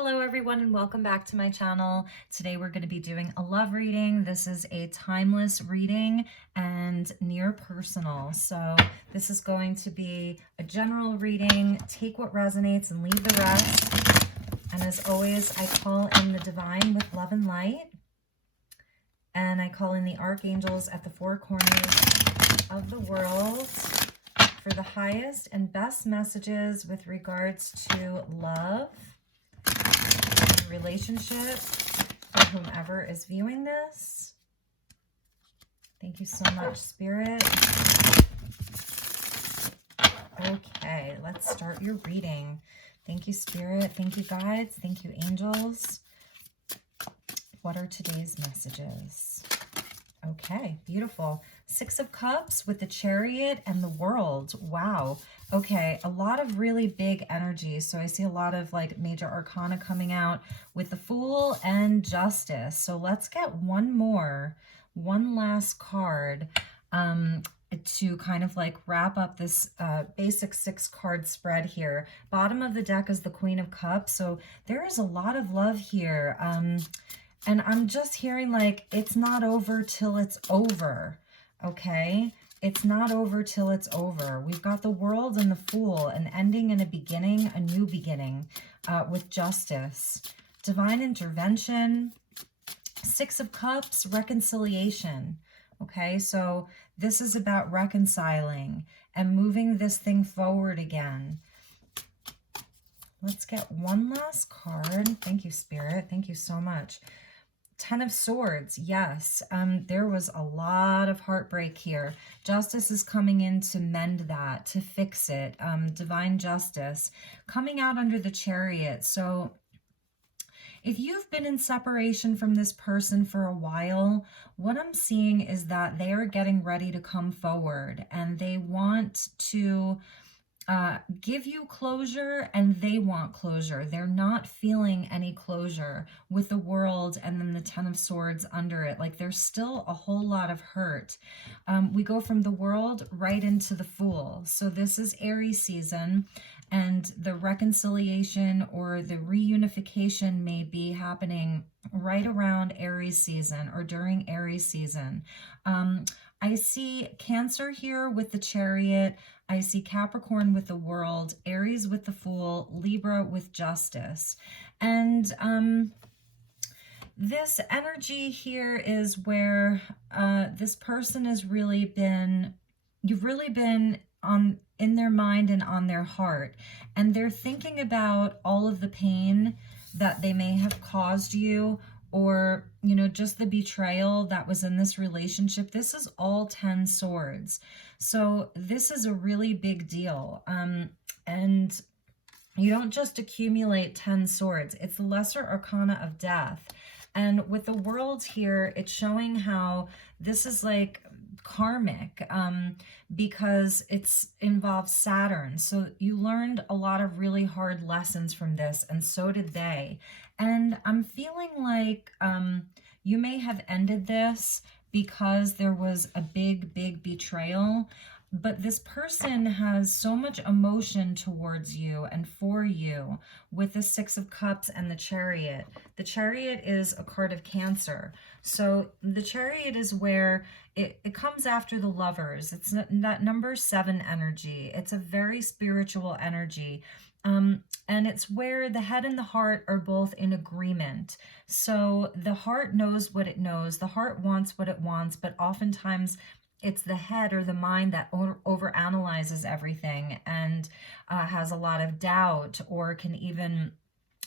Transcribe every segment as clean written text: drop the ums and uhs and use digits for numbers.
Hello everyone and welcome back to my channel. Today we're going to be doing a love reading. This is a timeless reading and near personal. So this is going to be a general reading. Take what resonates and leave the rest. And as always, I call in the divine with love and light. And I call in the archangels at the four corners of the world for the highest and best messages with regards to love, relationship, for whomever is viewing this. Thank you so much, Spirit. Okay, let's start your reading. Thank you, Spirit. Thank you, guides. Thank you, angels. What are today's messages? Okay, beautiful. Six of Cups with the Chariot and the World. Wow. Okay, a lot of really big energy. So I see a lot of like major arcana coming out with the Fool and Justice. So let's get one last card to kind of like wrap up this basic 6-card spread here. Bottom of the deck is the Queen of Cups. So there is a lot of love here. And I'm just hearing like, it's not over till it's over, okay? It's not over till it's over. We've got the World and the Fool, an ending and a beginning, a new beginning with Justice. Divine intervention, Six of Cups, reconciliation, okay? So this is about reconciling and moving this thing forward again. Let's get one last card. Thank you, Spirit. Thank you so much. Ten of Swords, yes. There was a lot of heartbreak here. Justice is coming in to mend that, to fix it. Divine justice coming out under the Chariot. So if you've been in separation from this person for a while, what I'm seeing is that they are getting ready to come forward and they want to give you closure, and they want closure. They're not feeling any closure with the World and then the Ten of Swords under it. Like there's still a whole lot of hurt. We go from the World right into the Fool. So this is Aries season, and the reconciliation or the reunification may be happening right around Aries season or during Aries season. I see Cancer here with the Chariot. I see Capricorn with the World, Aries with the Fool, Libra with Justice. And this energy here is where this person has really been, you've really been in their mind and on their heart. And they're thinking about all of the pain that they may have caused you, or, you know, just the betrayal that was in this relationship. This is all 10 swords. So this is a really big deal. And you don't just accumulate 10 swords. It's the lesser arcana of death. And with the World here, it's showing how this is like karmic, because it's involves Saturn. So you learned a lot of really hard lessons from this, and so did they. And I'm feeling like you may have ended this because there was a big betrayal, but this person has so much emotion towards you and for you with the Six of Cups and the Chariot. The Chariot is a card of Cancer. So the Chariot is where it comes after the Lovers. It's that number 7 energy. It's a very spiritual energy. And it's where the head and the heart are both in agreement. So the heart knows what it knows. The heart wants what it wants, but oftentimes it's the head or the mind that overanalyzes everything and has a lot of doubt, or can even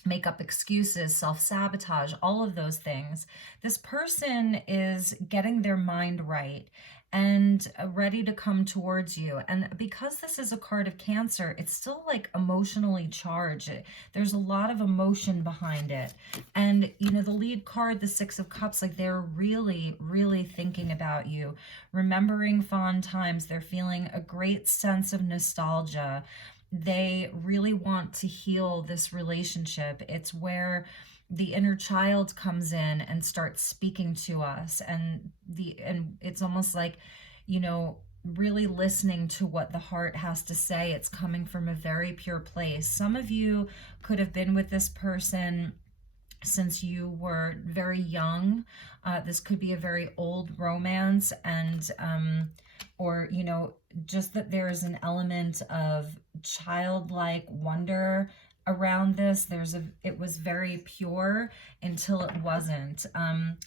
make up excuses, self-sabotage, all of those things. This person is getting their mind right and ready to come towards you. And because this is a card of Cancer, it's still like emotionally charged. There's a lot of emotion behind it. And, you know, the lead card, the Six of Cups, like they're really thinking about you, remembering fond times. They're feeling a great sense of nostalgia. They really want to heal this relationship. It's where the inner child comes in and starts speaking to us, and it's almost like, you know, really listening to what the heart has to say. It's coming from a very pure place. Some of you could have been with this person since you were very young. This could be a very old romance, and or just that there is an element of childlike wonder around this. It was very pure until it wasn't.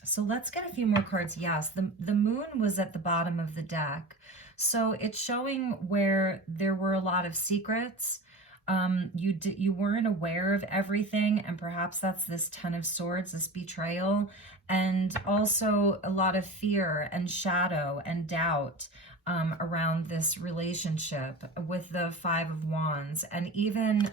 So let's get a few more cards. Yes, the moon was at the bottom of the deck, so it's showing where there were a lot of secrets. You weren't aware of everything, and perhaps that's this Ten of Swords, this betrayal, and also a lot of fear and shadow and doubt around this relationship with the Five of Wands, and even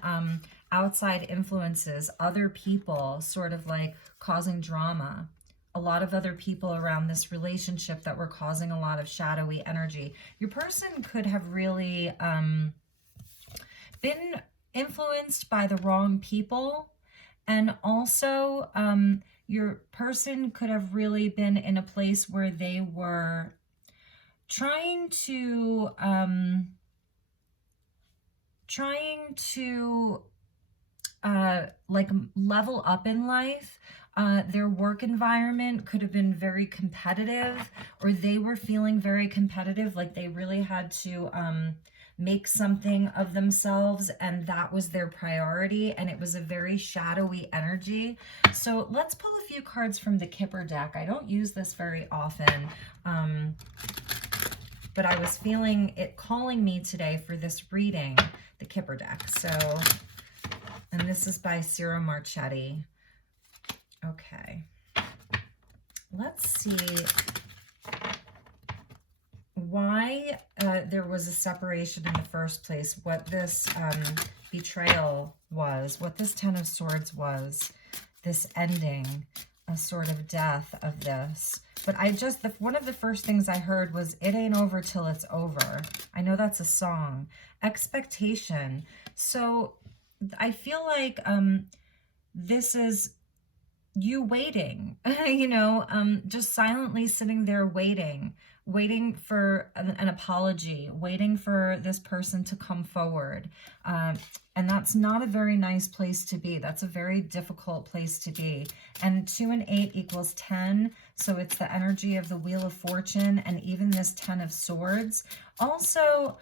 outside influences, other people sort of like causing drama. A lot of other people around this relationship that were causing a lot of shadowy energy. Your person could have really been influenced by the wrong people, and also your person could have really been in a place where they were trying to like level up in life. Their work environment could have been very competitive, or they were feeling very competitive, like they really had to make something of themselves, and that was their priority, and it was a very shadowy energy. So let's pull a few cards from the Kipper deck. I don't use this very often, but I was feeling it calling me today for this reading, the Kipper deck. So, and this is by Ciro Marchetti. Okay, let's see why there was a separation in the first place, what this betrayal was, what this Ten of Swords was, this ending, a sort of death of this. But one of the first things I heard was, it ain't over till it's over. I know that's a song. Expectation. So I feel like this is you waiting, just silently sitting there waiting for an apology, waiting for this person to come forward. And that's not a very nice place to be. That's a very difficult place to be. And 2 and 8 equals 10. So it's the energy of the Wheel of Fortune, and even this 10 of Swords. Also,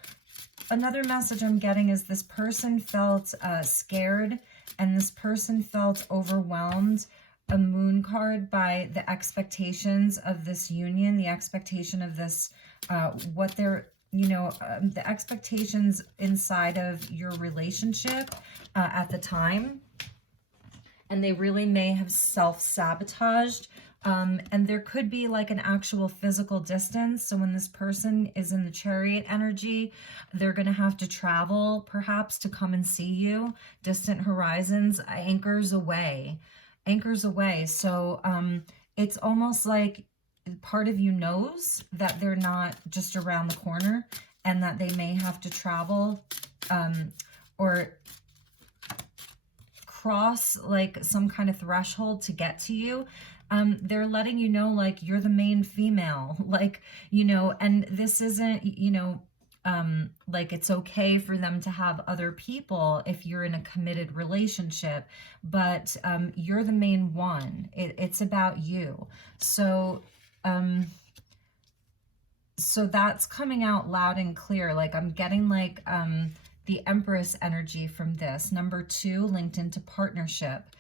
another message I'm getting is this person felt scared, and this person felt overwhelmed. A moon card by the expectations of this union, the expectation of this, what they're, the expectations inside of your relationship at the time. And they really may have self-sabotaged. And there could be like an actual physical distance. So when this person is in the Chariot energy, they're going to have to travel perhaps to come and see you. Distant horizons, anchors away. So it's almost like part of you knows that they're not just around the corner, and that they may have to travel or cross like some kind of threshold to get to you. They're letting you know, like, you're the main female, like, and this isn't, like it's okay for them to have other people if you're in a committed relationship, but you're the main one. It's about you. So so that's coming out loud and clear. Like I'm getting like the Empress energy from this. Number 2 linked into partnership,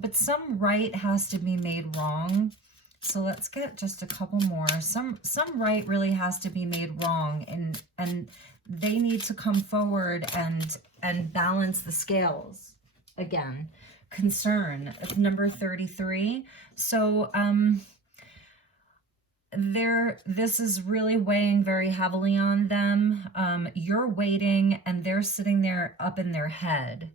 but some right has to be made wrong. So let's get just a couple more. Some right really has to be made wrong, and they need to come forward and balance the scales again. Concern, number 33. So this is really weighing very heavily on them. You're waiting, and they're sitting there up in their head,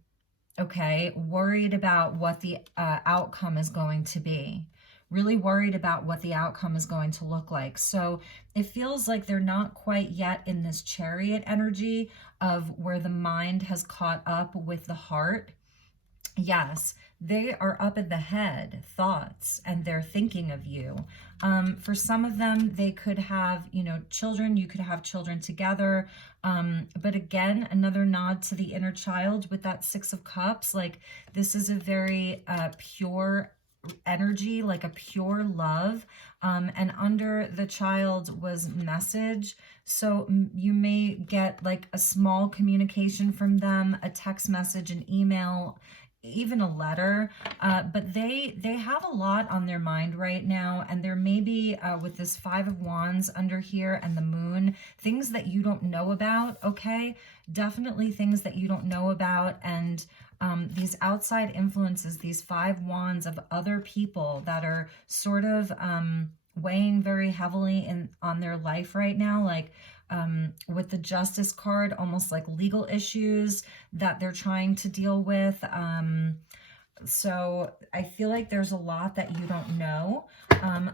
okay, worried about what the outcome is going to be. Really worried about what the outcome is going to look like. So it feels like they're not quite yet in this Chariot energy of where the mind has caught up with the heart. Yes, they are up in the head, thoughts, and they're thinking of you. For some of them, they could have, children. You could have children together. But again, another nod to the inner child with that Six of Cups. Like, this is a very pure energy, like a pure love. And under the child was message. So you may get like a small communication from them, a text message, an email, even a letter, but they have a lot on their mind right now, and there may be with this Five of Wands under here and the Moon, things that you don't know about. Okay, definitely things that you don't know about, and these outside influences, these Five Wands of other people that are sort of weighing very heavily on their life right now, like with the Justice card, almost like legal issues that they're trying to deal with. So I feel like there's a lot that you don't know.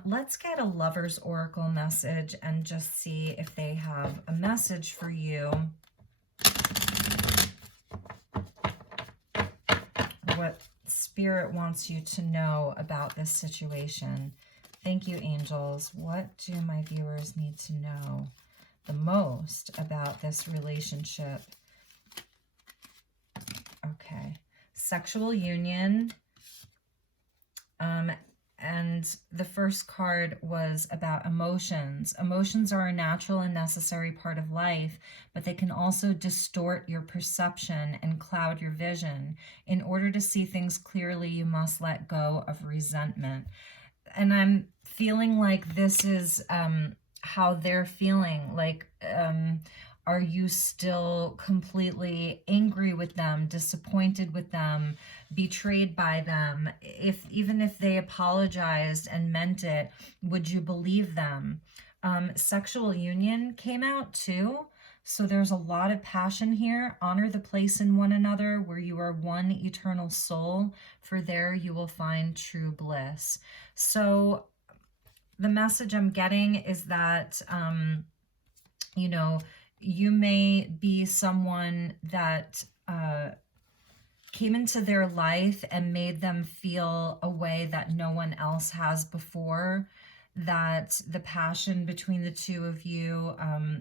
Let's get a Lover's Oracle message and just see if they have a message for you. What Spirit wants you to know about this situation. Thank you, angels. What do my viewers need to know the most about this relationship? Okay. Sexual union. And the first card was about emotions. Emotions are a natural and necessary part of life, but they can also distort your perception and cloud your vision. In order to see things clearly, you must let go of resentment. And I'm feeling like this is how they're feeling. Like, are you still completely angry with them, disappointed with them, betrayed by them? Even if they apologized and meant it, would you believe them? Sexual union came out too. So there's a lot of passion here. Honor the place in one another where you are one eternal soul, for there you will find true bliss. So the message I'm getting is that, you may be someone that came into their life and made them feel a way that no one else has before, that the passion between the two of you,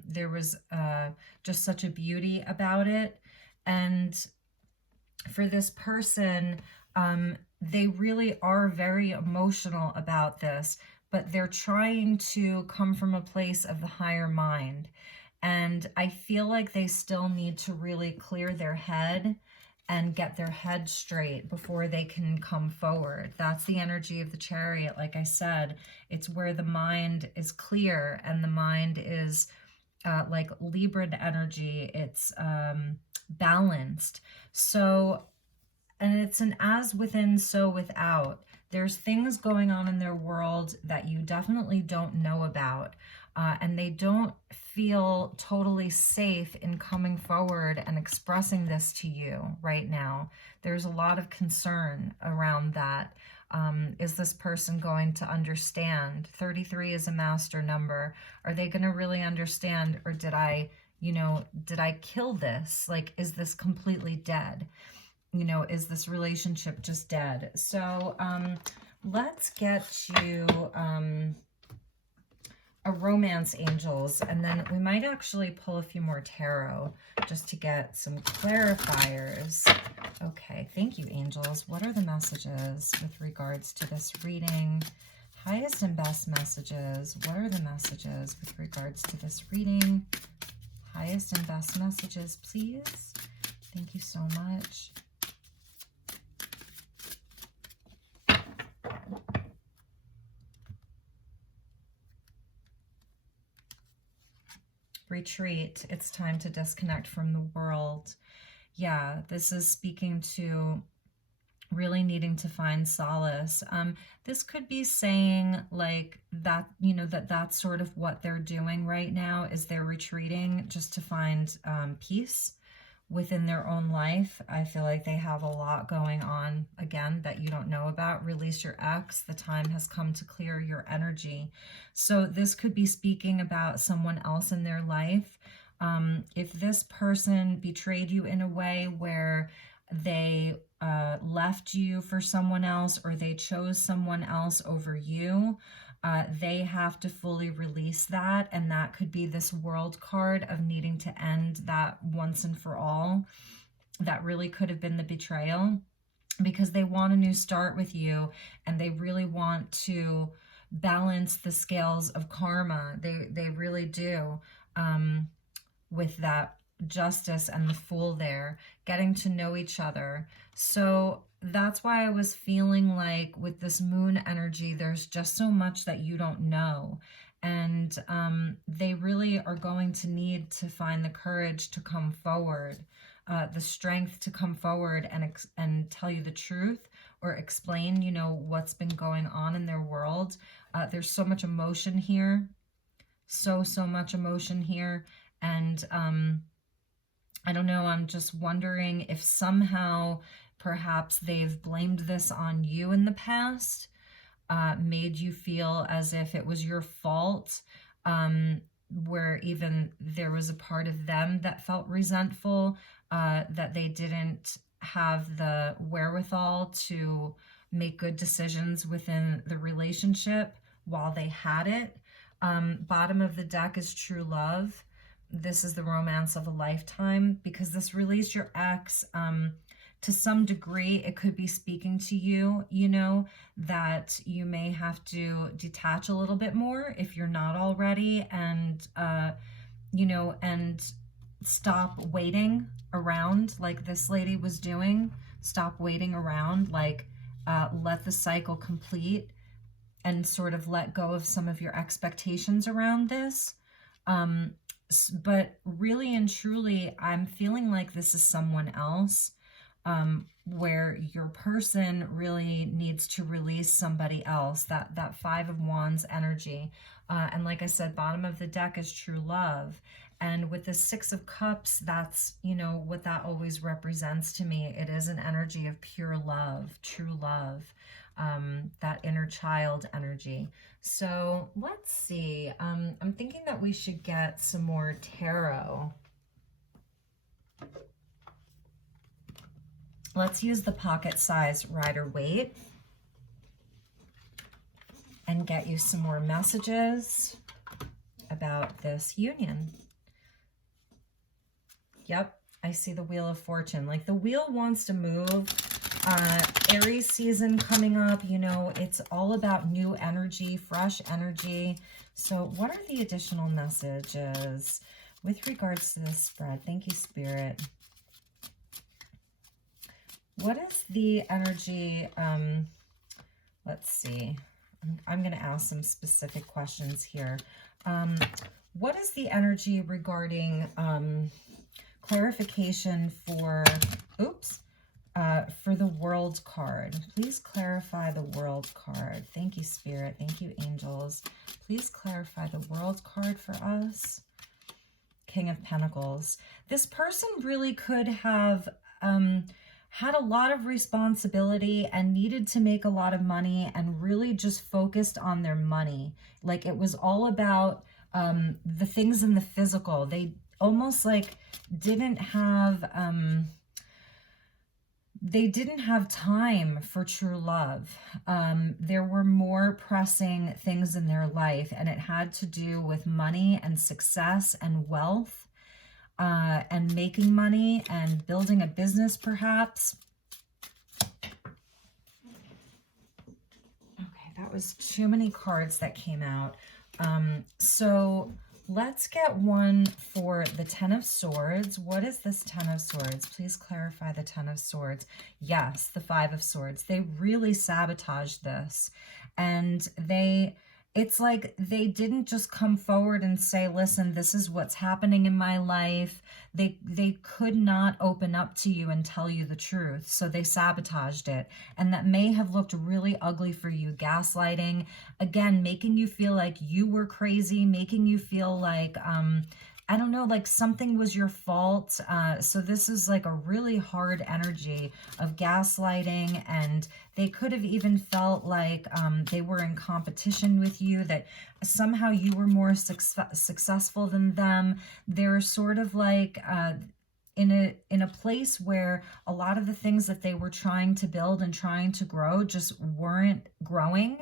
there was just such a beauty about it. And for this person, they really are very emotional about this, but they're trying to come from a place of the higher mind. And I feel like they still need to really clear their head and get their head straight before they can come forward. That's the energy of the Chariot. Like I said, it's where the mind is clear and the mind is like Libra energy. It's balanced. So, and it's an as within, so without. There's things going on in their world that you definitely don't know about. And they don't feel totally safe in coming forward and expressing this to you right now. There's a lot of concern around that. Is this person going to understand? 33 is a master number. Are they going to really understand? Or did I kill this? Like, is this completely dead? Is this relationship just dead? So let's get you a romance, angels, and then we might actually pull a few more tarot just to get some clarifiers. Okay, thank you, angels. What are the messages with regards to this reading? Highest and best messages. What are the messages with regards to this reading? Highest and best messages, please. Thank you so much. Retreat. It's time to disconnect from the world. Yeah, this is speaking to really needing to find solace. This could be saying like that, that's sort of what they're doing right now, is they're retreating just to find peace within their own life. I feel like they have a lot going on, again, that you don't know about. Release your ex. The time has come to clear your energy. So this could be speaking about someone else in their life. If this person betrayed you in a way where they left you for someone else, or they chose someone else over you, they have to fully release that. And that could be this World card of needing to end that once and for all. That really could have been the betrayal, because they want a new start with you, and they really want to balance the scales of karma. They really do, with that justice and the Fool there, getting to know each other. So that's why I was feeling like with this Moon energy, there's just so much that you don't know. And they really are going to need to find the courage to come forward, the strength to come forward and tell you the truth, or explain, you know, what's been going on in their world. There's so much emotion here. So much emotion here. And I don't know, I'm just wondering if somehow perhaps they've blamed this on you in the past, made you feel as if it was your fault, where even there was a part of them that felt resentful, that they didn't have the wherewithal to make good decisions within the relationship while they had it. Bottom of the deck is true love. This is the romance of a lifetime, because this released your ex. To some degree, it could be speaking to you, you know, that you may have to detach a little bit more if you're not already, and, you know, and stop waiting around like this lady was doing. Stop waiting around, like, let the cycle complete, and sort of let go of some of your expectations around this. But really and truly, I'm feeling like this is someone else, where your person really needs to release somebody else, that Five of Wands energy. And like I said, bottom of the deck is true love. And with the Six of Cups, that's, you know, what that always represents to me. It is an energy of pure love, true love, that inner child energy. So let's see. I'm thinking that we should get some more tarot. Let's use the pocket size Rider-Waite and get you some more messages about this union. Yep, I see the Wheel of Fortune. Like, the wheel wants to move. Aries season coming up, you know, it's all about new energy, fresh energy. So what are the additional messages with regards to this spread? Thank you, Spirit. What is the energy? Let's see. I'm going to ask some specific questions here. What is the energy regarding clarification for, for the World card? Please clarify the World card. Thank you, Spirit. Thank you, angels. Please clarify the World card for us. King of Pentacles. This person really could have had a lot of responsibility and needed to make a lot of money, and really just focused on their money. Like, it was all about the things in the physical. They almost like didn't have time for true love. There were more pressing things in their life, and it had to do with money and success and wealth, and making money and building a business, perhaps. Okay, that was too many cards that came out. So let's get one for the Ten of Swords. What is this Ten of Swords? Please clarify the Ten of Swords. Yes, the Five of Swords. They really sabotaged this. And it's like they didn't just come forward and say, listen, this is what's happening in my life. They could not open up to you and tell you the truth. So they sabotaged it. And that may have looked really ugly for you. Gaslighting, again, making you feel like you were crazy, making you feel like, I don't know, like something was your fault. So this is like a really hard energy of gaslighting, and they could have even felt like they were in competition with you, that somehow you were more successful than them. They're sort of like, in a place where a lot of the things that they were trying to build and trying to grow just weren't growing.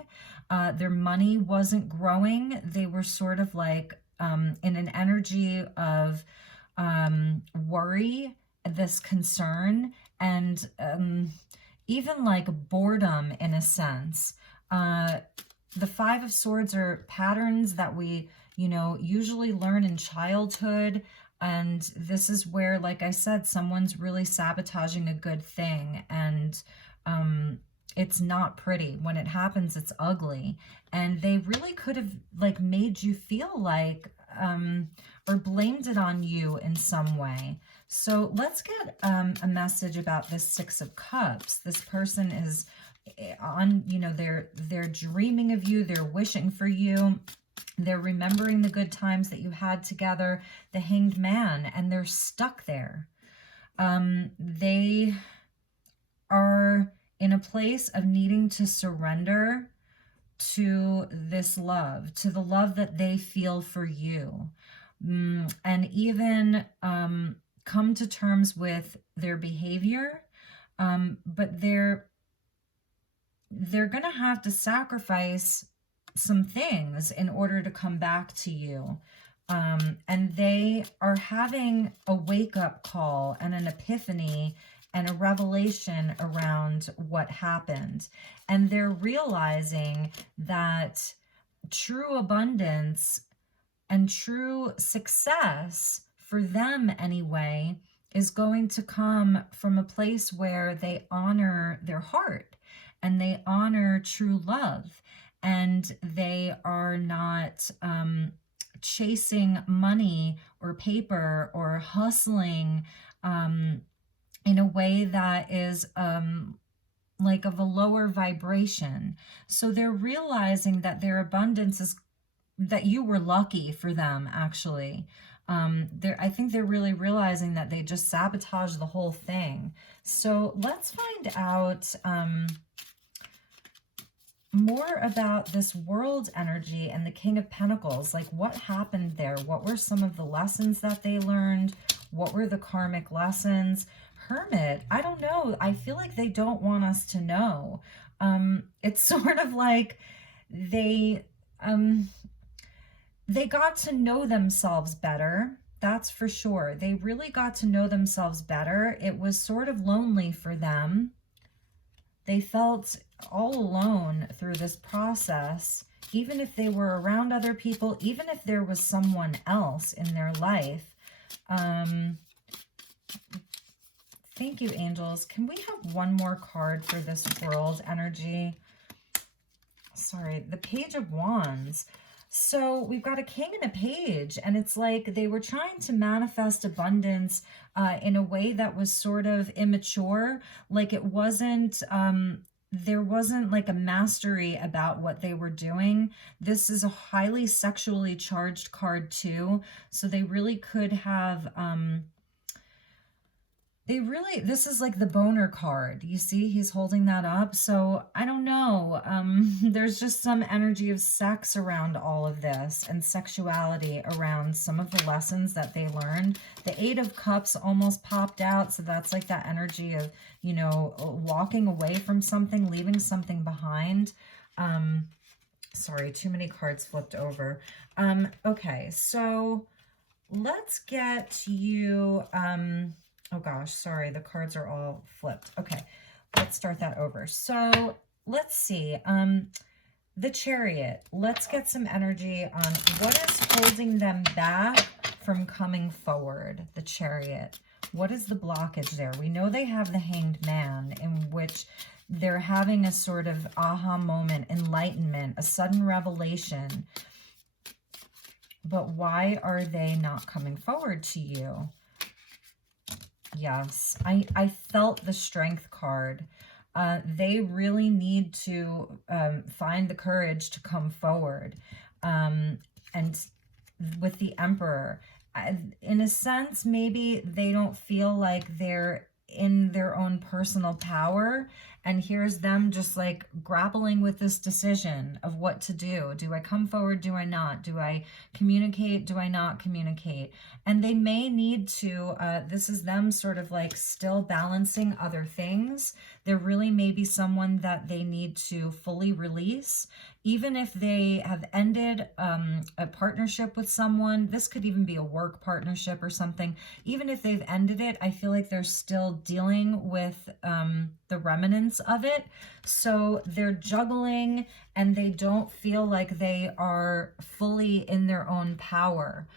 Their money wasn't growing. They were sort of like in an energy of worry, this concern, and even like boredom in a sense. The Five of Swords are patterns that we, usually learn in childhood. And this is where, like I said, someone's really sabotaging a good thing. And it's not pretty. When it happens, it's ugly. And they really could have like made you feel like, or blamed it on you in some way. So let's get a message about this Six of Cups. This person is on, they're dreaming of you. They're wishing for you. They're remembering the good times that you had together, the Hanged Man, and they're stuck there. They are in a place of needing to surrender to this love, to the love that they feel for you, and even come to terms with their behavior, but they're going to have to sacrifice some things in order to come back to you. And they are having a wake-up call and an epiphany and a revelation around what happened. And they're realizing that true abundance and true success, for them anyway, is going to come from a place where they honor their heart and they honor true love. And they are not chasing money or paper or hustling in a way that is like of a lower vibration. So they're realizing that their abundance is, that you were lucky for them, actually. I think they're really realizing that they just sabotaged the whole thing. So let's find out more about this World energy and the King of Pentacles. Like, what happened there? What were some of the lessons that they learned? What were the karmic lessons? Hermit, I don't know. I feel like they don't want us to know. It's sort of like they got to know themselves better. That's for sure. They really got to know themselves better. It was sort of lonely for them. They felt all alone through this process, even if they were around other people, even if there was someone else in their life. Thank you, angels. Can we have one more card for this World energy? Sorry, the Page of Wands. So we've got a king and a page, and it's like they were trying to manifest abundance in a way that was sort of immature. Like it wasn't, there wasn't like a mastery about what they were doing. This is a highly sexually charged card too. So they really could have, this is like the boner card. You see, he's holding that up. So I don't know. There's just some energy of sex around all of this and sexuality around some of the lessons that they learned. The Eight of Cups almost popped out. So that's like that energy of, walking away from something, leaving something behind. Sorry, too many cards flipped over. Okay, so let's get you... oh gosh, sorry, the cards are all flipped. Okay, let's start that over. So let's see. The Chariot. Let's get some energy on what is holding them back from coming forward. The Chariot. What is the blockage there? We know they have the Hanged Man, in which they're having a sort of aha moment, enlightenment, a sudden revelation. But why are they not coming forward to you? Yes, I felt the Strength card. They really need to find the courage to come forward. And with the Emperor, in a sense, maybe they don't feel like they're in their own personal power. And here's them just like grappling with this decision of what to do. Do I come forward? Do I not? Do I communicate? Do I not communicate? And they may need to, this is them sort of like still balancing other things. There really may be someone that they need to fully release. Even if they have ended a partnership with someone, this could even be a work partnership or something. Even if they've ended it, I feel like they're still dealing with the remnants of it. So they're juggling and they don't feel like they are fully in their own power.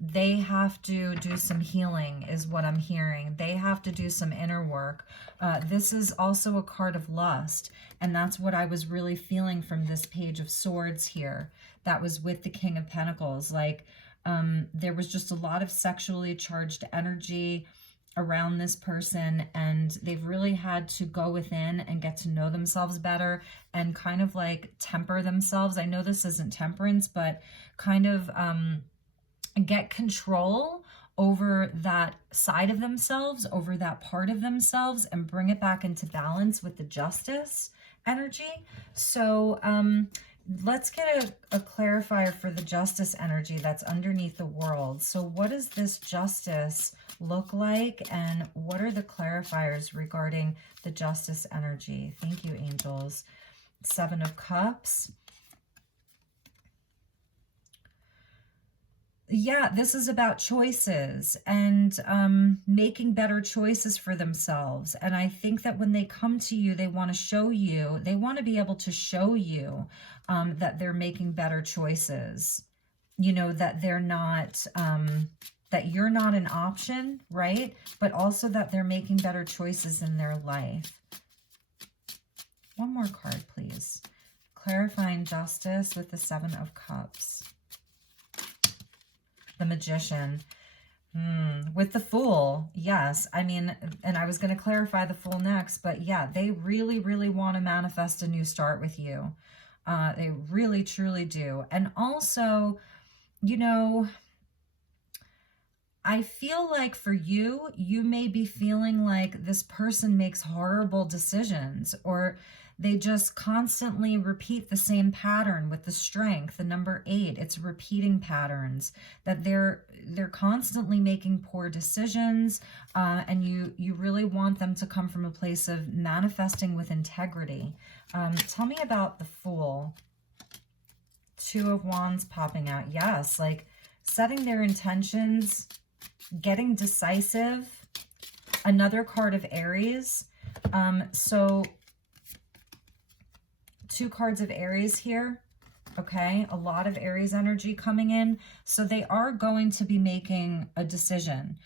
They have to do some healing is what I'm hearing. They have to do some inner work. This is also a card of lust. And that's what I was really feeling from this Page of Swords here. That was with the King of Pentacles. Like there was just a lot of sexually charged energy around this person, and they've really had to go within and get to know themselves better and kind of like temper themselves. I know this isn't temperance, but kind of get control over that side of themselves, over that part of themselves, and bring it back into balance with the Justice energy. So let's get a clarifier for the Justice energy that's underneath the World. So what does this Justice look like, and what are the clarifiers regarding the Justice energy? Thank you, angels. Seven of Cups. Yeah, this is about choices and making better choices for themselves. And I think that when they come to you, they want to show you, they want to be able to show you that they're making better choices. You know, that they're not, that you're not an option, right? But also that they're making better choices in their life. One more card, please. Clarifying Justice with the Seven of Cups. The Magician. With the Fool, yes. I mean, and I was going to clarify the Fool next, but yeah, they really, really want to manifest a new start with you. They really, truly do. And also, you know, I feel like for you, you may be feeling like this person makes horrible decisions, or they just constantly repeat the same pattern with the Strength, the number 8. It's repeating patterns, that they're constantly making poor decisions, and you really want them to come from a place of manifesting with integrity. Tell me about the Fool. Two of Wands popping out. Yes, like setting their intentions, getting decisive. Another card of Aries. So two cards of Aries here. Okay, a lot of Aries energy coming in. So they are going to be making a decision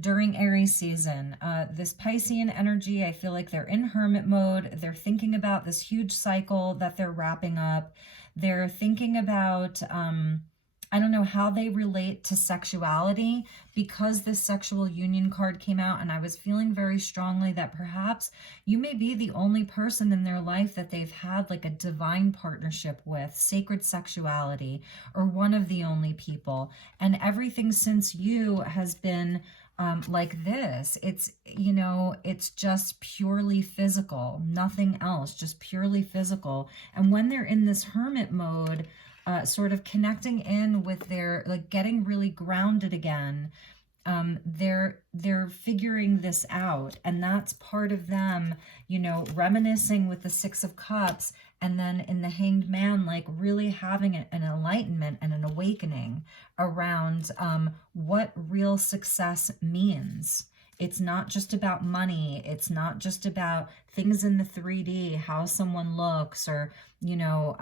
during Aries season. This Piscean energy, I feel like they're in hermit mode. They're thinking about this huge cycle that they're wrapping up. They're thinking about, I don't know how they relate to sexuality, because this sexual union card came out, and I was feeling very strongly that perhaps you may be the only person in their life that they've had like a divine partnership with, sacred sexuality, or one of the only people. And everything since you has been like this. It's, you know, it's just purely physical, nothing else, just purely physical. And when they're in this hermit mode, sort of connecting in with their, like getting really grounded again, they're figuring this out, and that's part of them, you know, reminiscing with the Six of Cups, and then in the Hanged Man, like really having an enlightenment and an awakening around what real success means. It's not just about money. It's not just about things in the 3D, how someone looks, or, you know,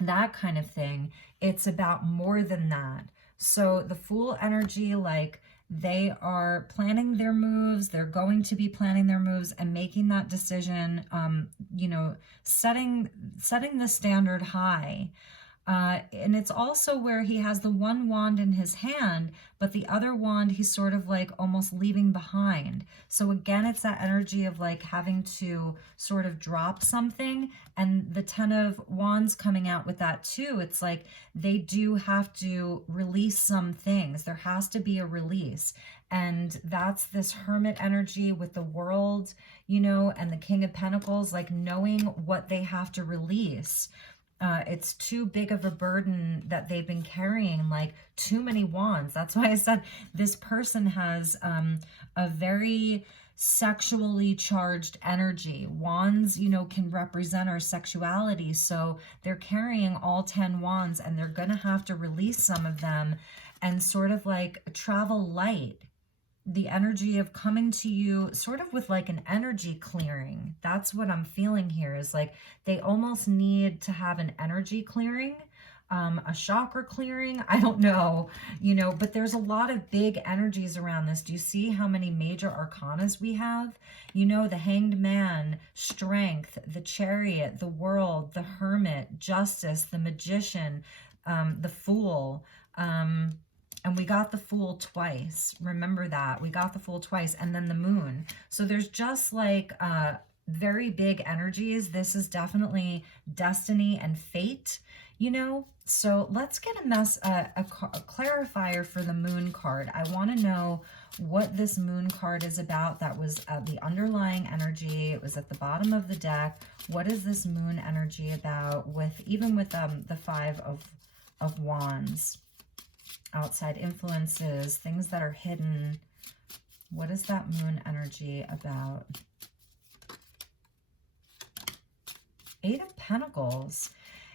that kind of thing. It's about more than that. So the Fool energy, like they are planning their moves. They're going to be planning their moves and making that decision, you know, setting the standard high. And it's also where he has the one wand in his hand, but the other wand he's sort of like almost leaving behind. So again, it's that energy of like having to sort of drop something, and the Ten of Wands coming out with that too. It's like they do have to release some things. There has to be a release. And that's this Hermit energy with the World, you know, and the King of Pentacles, like knowing what they have to release. It's too big of a burden that they've been carrying, like too many wands. That's why I said this person has a very sexually charged energy. Wands, you know, can represent our sexuality. So they're carrying all 10 wands, and they're going to have to release some of them and sort of like travel light. The energy of coming to you sort of with like an energy clearing. That's what I'm feeling here, is like they almost need to have an energy clearing, a chakra clearing. I don't know, you know, but there's a lot of big energies around this. Do you see how many major arcanas we have? You know, the Hanged Man, Strength, the Chariot, the World, the Hermit, Justice, the Magician, the Fool, and we got the Fool twice. Remember that. We got the Fool twice. And then the Moon. So there's just like very big energies. This is definitely destiny and fate, you know. So let's get a clarifier for the Moon card. I want to know what this Moon card is about. That was the underlying energy. It was at the bottom of the deck. What is this Moon energy about, with even with the Five of Wands? Outside influences, things that are hidden. What is that Moon energy about? Eight of Pentacles.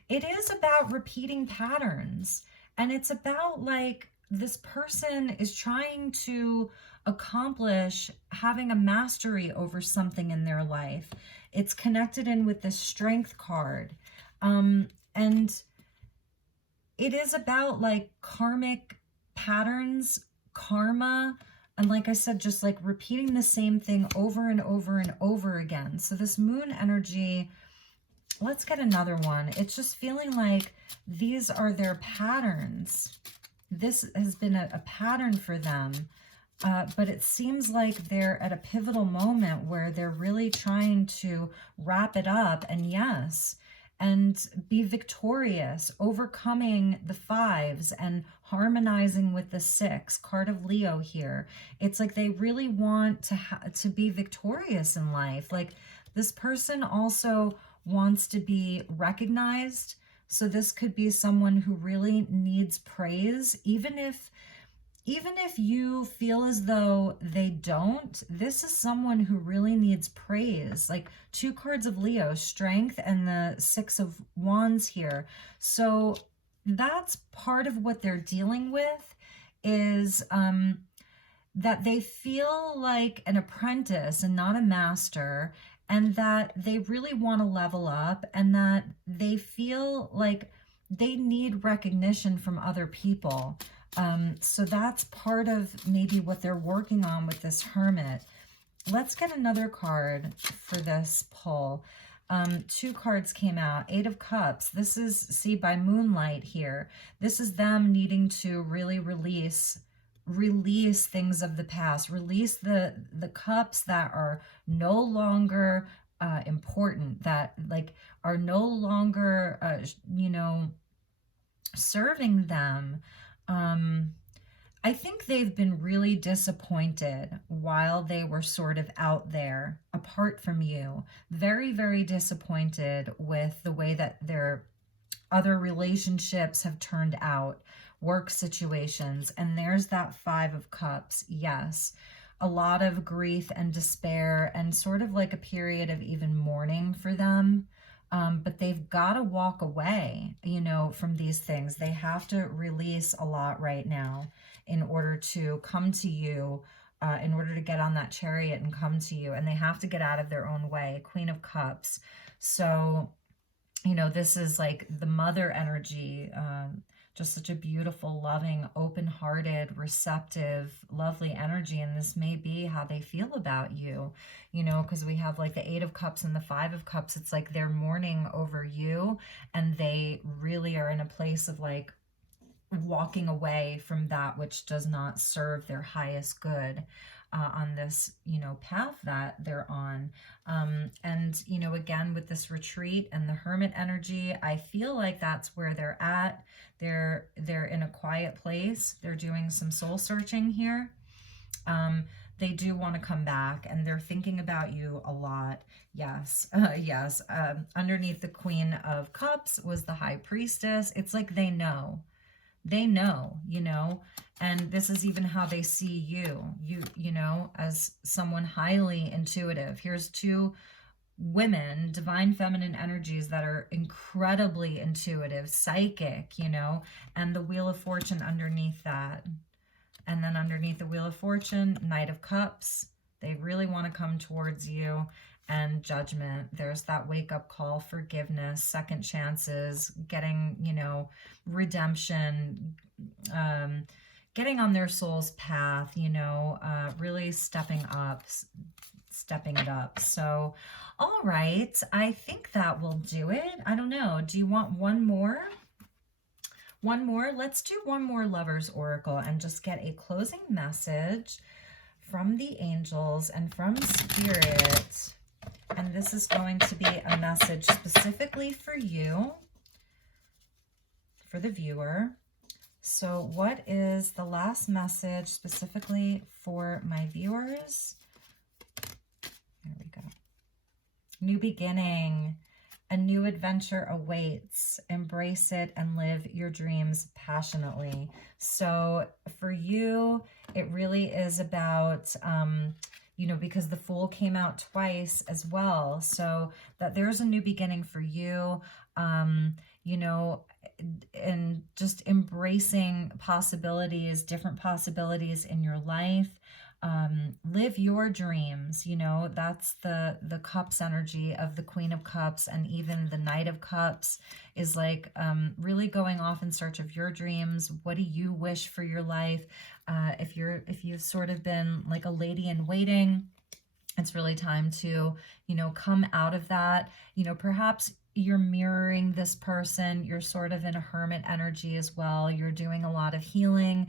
It is about repeating patterns. And it's about like this person is trying to accomplish having a mastery over something in their life. It's connected in with the Strength card. And it is about like karmic patterns, karma, and like I said, just like repeating the same thing over and over and over again. So this Moon energy, let's get another one. It's just feeling like these are their patterns. This has been a pattern for them, but it seems like they're at a pivotal moment where they're really trying to wrap it up. And yes, and be victorious, overcoming the fives and harmonizing with the six, card of Leo here. It's like they really want to be victorious in life. Like this person also wants to be recognized. So this could be someone who really needs praise, even if you feel as though they don't. This is someone who really needs praise. Like two cards of Leo, Strength and the Six of Wands here. So that's part of what they're dealing with, is that they feel like an apprentice and not a master, and that they really want to level up, and that they feel like they need recognition from other people. So that's part of maybe what they're working on with this Hermit. Let's get another card for this pull. Two cards came out. Eight of Cups. This is, see, by moonlight here. This is them needing to really release things of the past. Release the cups that are no longer important, that like are no longer, you know, serving them. I think they've been really disappointed while they were sort of out there apart from you. Very, very disappointed with the way that their other relationships have turned out, work situations. And there's that Five of Cups. Yes, a lot of grief and despair, and sort of like a period of even mourning for them. But they've got to walk away, you know, from these things. They have to release a lot right now in order to come to you, in order to get on that chariot and come to you. And they have to get out of their own way. Queen of Cups. So, you know, this is like the mother energy, just such a beautiful, loving, open-hearted, receptive, lovely energy. And this may be how they feel about you, you know, because we have like the Eight of Cups and the Five of Cups. It's like they're mourning over you, and they really are in a place of like walking away from that which does not serve their highest good. On this, you know, path that they're on. And, you know, again, with this retreat and the Hermit energy, I feel like that's where they're at. They're in a quiet place. They're doing some soul searching here. They do want to come back, and they're thinking about you a lot. Yes, yes. Underneath the Queen of Cups was the High Priestess. It's like they know. They know, you know, and this is even how they see you. You know, as someone highly intuitive. Here's two women, divine feminine energies that are incredibly intuitive, psychic, you know, and the Wheel of Fortune underneath that. And then underneath the Wheel of Fortune, Knight of Cups. They really want to come towards you. And Judgment. There's that wake-up call, forgiveness, second chances, getting, you know, redemption, getting on their soul's path, you know, really stepping it up. So, all right. I think that will do it. I don't know. Do you want one more? One more? Let's do one more Lover's Oracle and just get a closing message from the angels and from Spirit. And this is going to be a message specifically for you, for the viewer. So what is the last message specifically for my viewers? There we go. New beginning. A new adventure awaits. Embrace it and live your dreams passionately. So for you, it really is about, you know, because the Fool came out twice as well. So that there's a new beginning for you, you know, and just embracing possibilities, different possibilities in your life. Live your dreams, you know, that's the Cups energy of the Queen of Cups, and even the Knight of Cups is like really going off in search of your dreams. What do you wish for your life? If you've sort of been like a lady in waiting, it's really time to, you know, come out of that. You know, perhaps you're mirroring this person. You're sort of in a hermit energy as well. You're doing a lot of healing,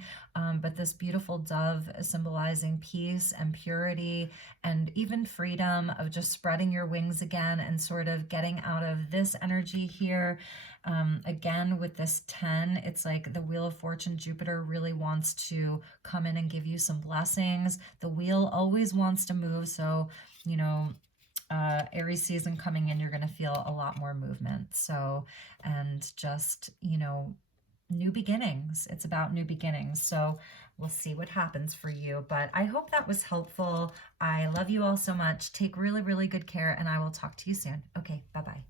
but this beautiful dove symbolizing peace and purity and even freedom of just spreading your wings again and sort of getting out of this energy here. Again, with this 10, it's like the Wheel of Fortune, Jupiter really wants to come in and give you some blessings. The wheel always wants to move. So, you know, Aries season coming in, you're going to feel a lot more movement. So, and just, you know, new beginnings. It's about new beginnings. So we'll see what happens for you. But I hope that was helpful. I love you all so much. Take really, really good care, and I will talk to you soon. Okay, bye-bye.